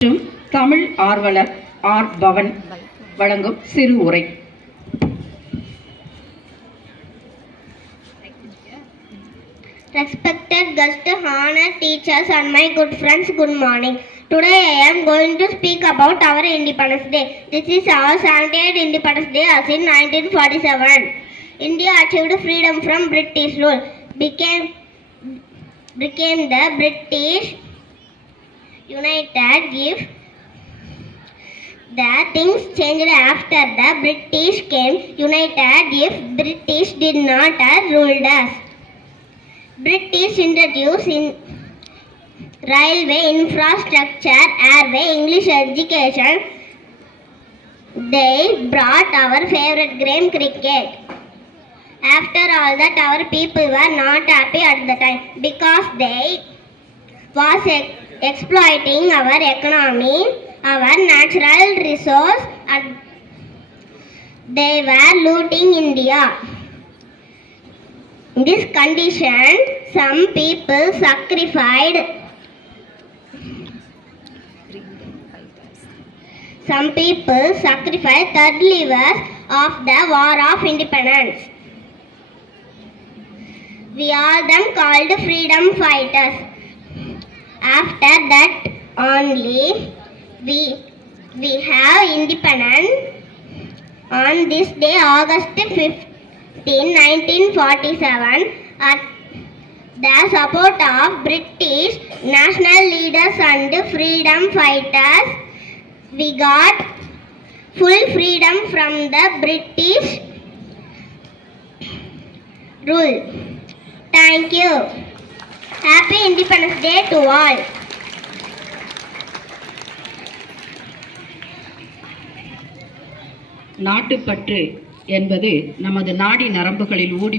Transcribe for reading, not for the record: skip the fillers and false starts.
மற்றும் தமிழ் ஆர்வலர் ஆர் பவன் வழங்கும் சிறு உரை. Respected guests, honored teachers and my good friends, good morning. Today I am going to speak about our Independence Day. This is our 78th Independence Day as in 1947. India achieved freedom from British rule, became the British United if the things changed after the British came united if British did not rule us. British introduced in railway infrastructure, airway, English education. They brought our favorite game, cricket. After all that, our people were not happy at the time because they was exploiting our economy, our natural resource, and they were looting India. In this condition, some people sacrificed third livers of the War of Independence. We all them called freedom fighters. After that only we have independence on this day, August 15, 1947, at the support of British national leaders and freedom fighters. We got full freedom from the British rule. Thank you. Happy Independence Day to all. நாட்டுப்பற்று என்பது நமது நாடி நரம்புகளில் ஊடி